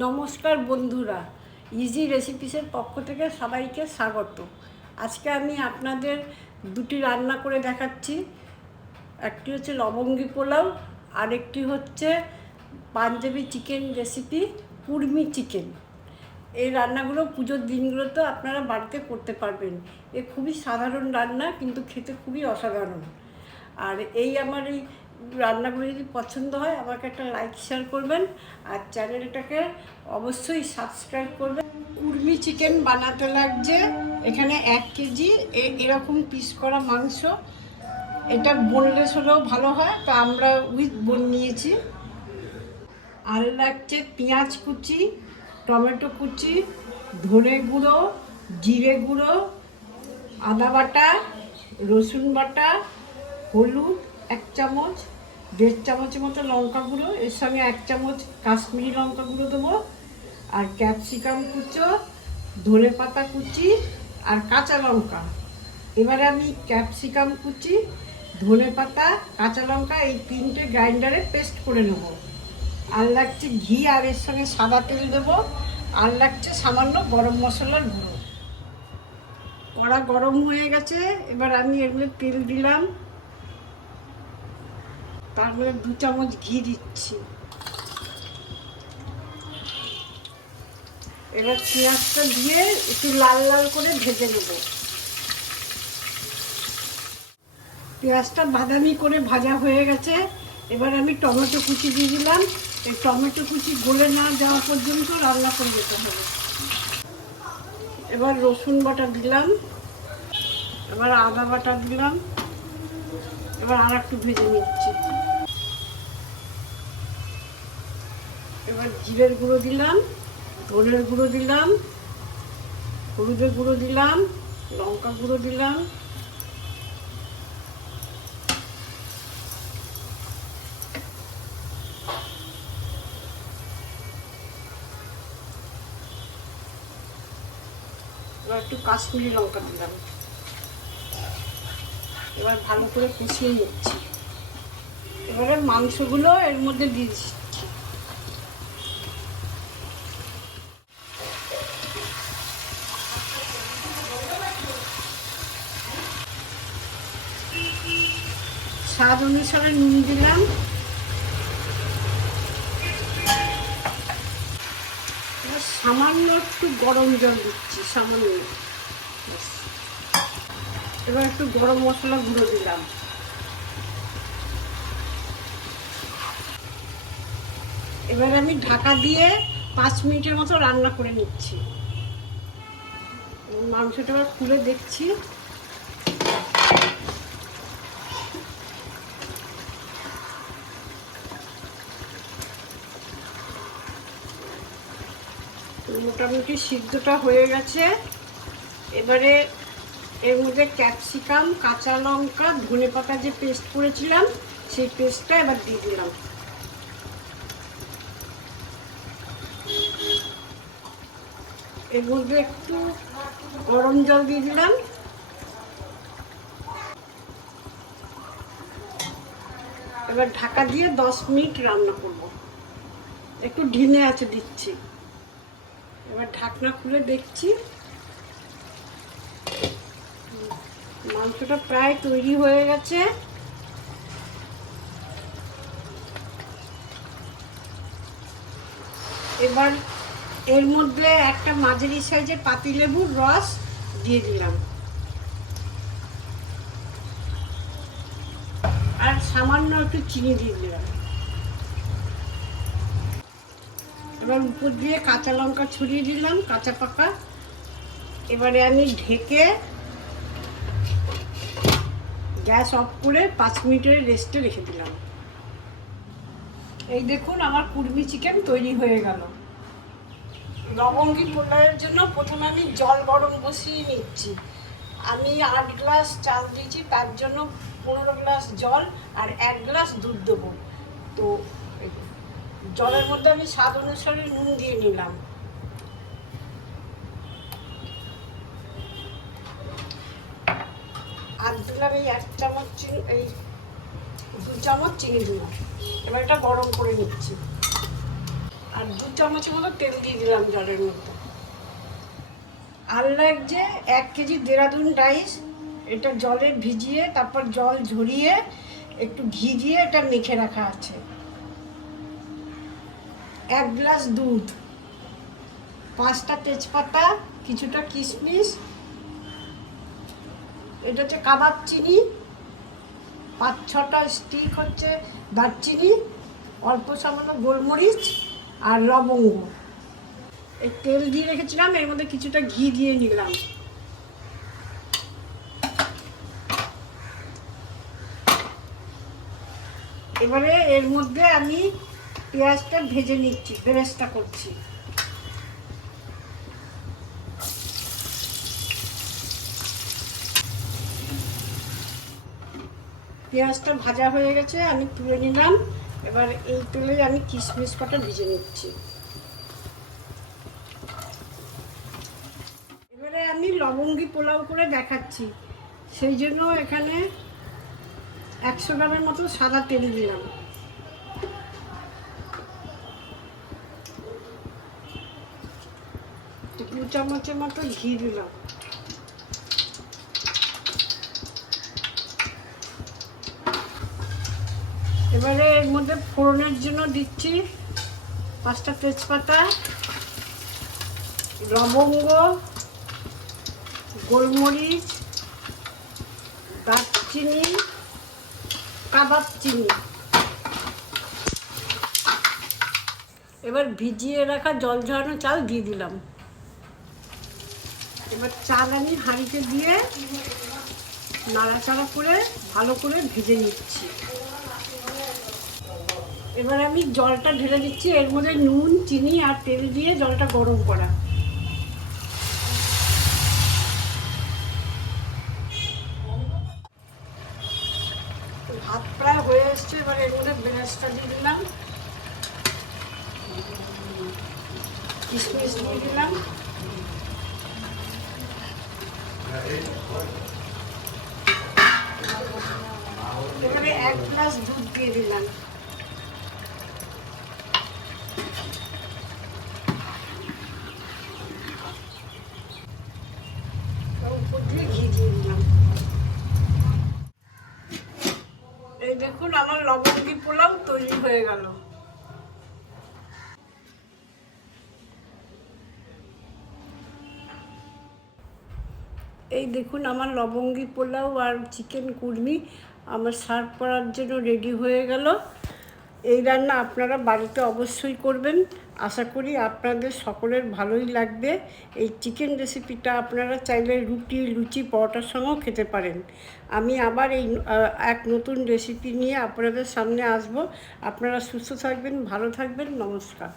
নমস্কার বন্ধুরা, ইজি রেসিপিসের পক্ষ থেকে সবাইকে স্বাগত। আজকে আমি আপনাদের দুটি রান্না করে দেখাচ্ছি। একটি হচ্ছে লবঙ্গি পোলাও, আরেকটি হচ্ছে পাঞ্জাবি চিকেন রেসিপি কুর্মি চিকেন। এই রান্নাগুলো পুজোর দিনগুলোতে আপনারা বাড়িতে করতে পারবেন। এ খুবই সাধারণ রান্না, কিন্তু খেতে খুবই অসাধারণ। আর আমার এই রান্নাগুলো যদি পছন্দ হয় আমাকে একটা লাইক শেয়ার করবেন, আর চ্যানেলটাকে অবশ্যই সাবস্ক্রাইব করবেন। কুর্মি চিকেন বানাতে লাগছে এখানে 1 কেজি এরকম পিস করা মাংস। এটা বোনলেস হলেও ভালো হয়, তো আমরা উইথ বোন নিয়েছি। আর লাগছে পেঁয়াজ কুচি, টমেটো কুচি, ধনে গুঁড়ো, জিরে গুঁড়ো, আদা বাটা, রসুন বাটা, হলুদ 1 চামচ, 1.5 চামচের মতো লঙ্কা গুঁড়ো, এর সঙ্গে 1 চামচ কাশ্মীরি লঙ্কা গুঁড়ো দেবো, আর ক্যাপসিকাম কুচো, ধনে পাতা কুচি আর কাঁচা লঙ্কা। এবারে আমি ক্যাপসিকাম কুচি, ধনে পাতা, কাঁচা লঙ্কা এই 3টে গ্রাইন্ডারে পেস্ট করে নেব। আর লাগছে ঘি, আর এর সঙ্গে সাদা তেল দেবো। আর লাগছে সামান্য গরম মশলার গুঁড়ো। কড়া গরম হয়ে গেছে, এবার আমি এর মধ্যে তেল দিলাম, তারপরে 2 চামচ ঘি দিচ্ছি। এবার পেঁয়াজটা দিয়ে একটু লাল লাল করে ভেজে নেব। পেঁয়াজটা বাদামি করে ভাজা হয়ে গেছে, এবার আমি টমেটো কুচি দিয়ে দিলাম। এই টমেটো কুচি গলে না যাওয়া পর্যন্ত রান্না করে যেতে হবে। এবার রসুন বাটা দিলাম, এবার আদা বাটা দিলাম, এবার আর একটু ভেজে নিচ্ছি। এবার জিরের গুঁড়ো দিলাম, ধনের গুঁড়ো দিলাম, হলুদের গুঁড়ো দিলাম, লঙ্কা গুঁড়ো দিলাম, এবার একটু কাশ্মীরি লঙ্কা দিলাম। এবার ভালো করে কষিয়ে নিচ্ছি। এবারে মাংসগুলো এর মধ্যে দিয়ে দিচ্ছি। স্বাদ অনুসারে নুন দিলাম। সামান্য একটু গরম জল দিচ্ছি, সামান্য। এবার একটু গরম মশলা গুঁড়ো দিলাম। এবার আমি ঢাকা দিয়ে 5 মিনিটের মতো রান্না করে নিচ্ছি। মাংসটা এবার খুলে দেখছি। মোটামুটি সিদ্ধটা হয়ে গেছে। এবারে এর মধ্যে ক্যাপসিকাম, কাঁচা লঙ্কা, ধনে পাতা যে পেস্ট করেছিলাম সেই পেস্টটা এবার দিয়ে দিলাম। এর মধ্যে একটু গরম জল দিয়ে দিলাম। এবার ঢাকা দিয়ে 10 মিনিট রান্না করব। একটু ঢিমে আছে দিচ্ছি। এবার ঢাকনা খুলে দেখছি, মাংসটা প্রায় তৈরি হয়ে গেছে। এবার এর মধ্যে একটা মাঝারি সাইজের পাতিলেবুর রস দিয়ে দিলাম, আর সামান্য একটু চিনি দিয়ে দিলাম। এবার উপর দিয়ে কাঁচা লঙ্কা ছড়িয়ে দিলাম, কাঁচা পাকা। এবারে আমি ঢেকে গ্যাস অফ করে 5 মিনিটের রেস্টে রেখে দিলাম। এই দেখুন, আমার কুর্মি চিকেন তৈরি হয়ে গেল। লবঙ্গি পোলাওয়ের জন্য প্রথমে আমি জল গরম বসিয়ে নিচ্ছি। আমি 8 গ্লাস চাল দিয়েছি, তার জন্য 15 গ্লাস জল আর 1 গ্লাস দুধ দেবো। তো জলের মধ্যে আমি স্বাদ অনুসারে নুন দিয়ে নিলাম। আর দিলাম এই 1 চামচ চিনি, এই 2 চামচ চিনি দিলাম। এবার এটা গরম করে নিচ্ছি। আর আর 2 চামচের মতো তেল দিয়ে দিলাম জলের মধ্যে। আর লাগছে 1 কেজি দেরাদুন রাইস, এটা জলে ভিজিয়ে তারপর জল ঝরিয়ে একটু ঘি দিয়ে এটা মেখে রাখা আছে। 1 গ্লাস দুধ, 5টা তেজপাতা, কিছুটা কিশমিশ, এটা হচ্ছে কাবাব চিনি, 5-6টা স্টিক হচ্ছে দারচিনি, অল্প সামান্য গোলমরিচ আর লবঙ্গ। এই তেল দিয়ে রেখেছিলাম, এর মধ্যে কিছুটা ঘি দিয়ে নিলাম। এবারে এর মধ্যে আমি পেঁয়াজটা ভেজে নিচ্ছি, বেরেস্তা করছি। পেঁয়াজটা ভাজা হয়ে গেছে, আমি তুলে নিলাম। এবার এই তেলে আমি কিশমিশ কটা ভেজে নিচ্ছি। এবারে আমি লবঙ্গি পোলাও করে দেখাচ্ছি, সেই জন্য এখানে 100 গ্রামের মতো সাদা তেল দিলাম। দু চামচের মতো ঘি দিলাম। এবারে এর মধ্যে ফোড়নের জন্য দিচ্ছি 5টা তেজপাতা, লবঙ্গ, গোলমরিচ, দারচিনি, কাবাব চিনি। এবার ভিজিয়ে রাখা জল ঝরানো চাল দিয়ে দিলাম। এবার চাল আমি হাঁড়িতে দিয়ে নাড়াচাড়া করে ভালো করে ভেজে নিচ্ছি। এবার আমি জলটা ঢেলে দিচ্ছি, এর মধ্যে নুন, চিনি আর তেল দিয়ে জলটা গরম করা। ভাত প্রায় হয়ে এসছে, এবার এর মধ্যে বেরেস্তা দিয়ে দিলাম, কিশমিশ দিয়ে দিলাম, এবারে 1 গ্লাস দুধ দিয়ে দিলাম। উপর দিয়ে ঘি দিয়ে দিলাম। এই দেখুন আমার লবঙ্গি পোলাও তৈরি হয়ে গেল। এই দেখুন আমার লবঙ্গি পোলাও আর চিকেন কুর্মি আমার সার্ভ করার জন্য রেডি হয়ে গেল। এই রান্না আপনারা বাড়িতে অবশ্যই করবেন, আশা করি আপনাদের সকলের ভালোই লাগবে। এই চিকেন রেসিপিটা আপনারা চাইলে রুটি, লুচি, পরোটার সঙ্গেও খেতে পারেন। আমি আবার এই এক নতুন রেসিপি নিয়ে আপনাদের সামনে আসব। আপনারা সুস্থ থাকবেন, ভালো থাকবেন, নমস্কার।